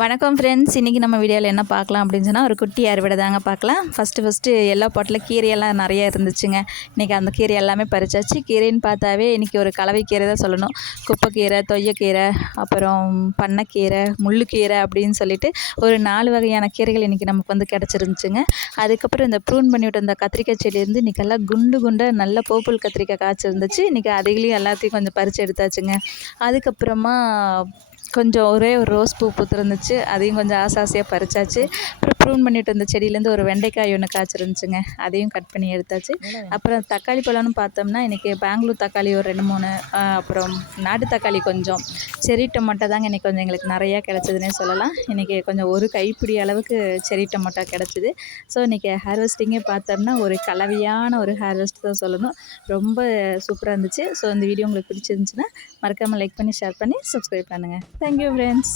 வணக்கம் ஃப்ரெண்ட்ஸ், இன்றைக்கி நம்ம வீடியோவில் என்ன பார்க்கலாம் அப்படின்னு சொன்னால் ஒரு குட்டி அறுவடை தாங்க பார்க்கலாம். ஃபஸ்ட்டு எல்லா பாட்டில் கீரையெல்லாம் நிறைய இருந்துச்சுங்க. இன்றைக்கி அந்த கீரை எல்லாமே பறிச்சாச்சு. கீரைன்னு பார்த்தாவே இன்றைக்கி ஒரு கலவை கீரை தான் சொல்லணும். குப்பைக்கீரை, தொய்யக்கீரை, அப்புறம் பண்ணைக்கீரை, முள்ளுக்கீரை அப்படின்னு சொல்லிட்டு ஒரு 4 வகையான கீரைகள் இன்றைக்கி நமக்கு வந்து கிடச்சிருந்துச்சுங்க. அதுக்கப்புறம் இந்த ப்ரூன் பண்ணி விட்டு இந்த கத்திரிக்காய் செடி இருந்து இன்றைக்கெல்லாம் குண்டு குண்டாக நல்ல பர்பிள் கத்திரிக்காய் காய்ச்சிருந்துச்சு. இன்றைக்கி அதுகளையும் எல்லாத்தையும் கொஞ்சம் பறித்து எடுத்தாச்சுங்க. அதுக்கப்புறமா கொஞ்சம் ஒரே ஒரு ரோஸ் பூ பூத்துருந்துச்சு, அதையும் கொஞ்சம் ஆசையாக பறிச்சாச்சு. அப்புறம் ப்ரூன் பண்ணிட்டு இருந்த செடியிலேருந்து ஒரு வெண்டைக்காய் ஒன்று காய்ச்சிருந்துச்சுங்க, அதையும் கட் பண்ணி எடுத்தாச்சு. அப்புறம் தக்காளி பழம்னு பார்த்தோம்னா இன்றைக்கி பெங்களூர் தக்காளி ஒரு 2-3, அப்புறம் நாட்டு தக்காளி கொஞ்சம், செரி டொமேட்டோ தாங்க இன்றைக்கி கொஞ்சம் எங்களுக்கு நிறையா கிடச்சிதுன்னே சொல்லலாம். இன்றைக்கி கொஞ்சம் ஒரு கைப்பிடி அளவுக்கு செரி டொமேட்டோ கிடச்சிது. ஸோ இன்றைக்கி ஹார்வெஸ்டிங்கே பார்த்தோம்னா ஒரு கலவையான ஒரு ஹார்வெஸ்ட் தான் சொல்லணும். ரொம்ப சூப்பராக இருந்துச்சு. ஸோ இந்த வீடியோ உங்களுக்கு பிடிச்சிருந்துச்சுன்னா மறக்காமல் லைக் பண்ணி, ஷேர் பண்ணி, சப்ஸ்கிரைப் பண்ணுங்கள். Thank you friends.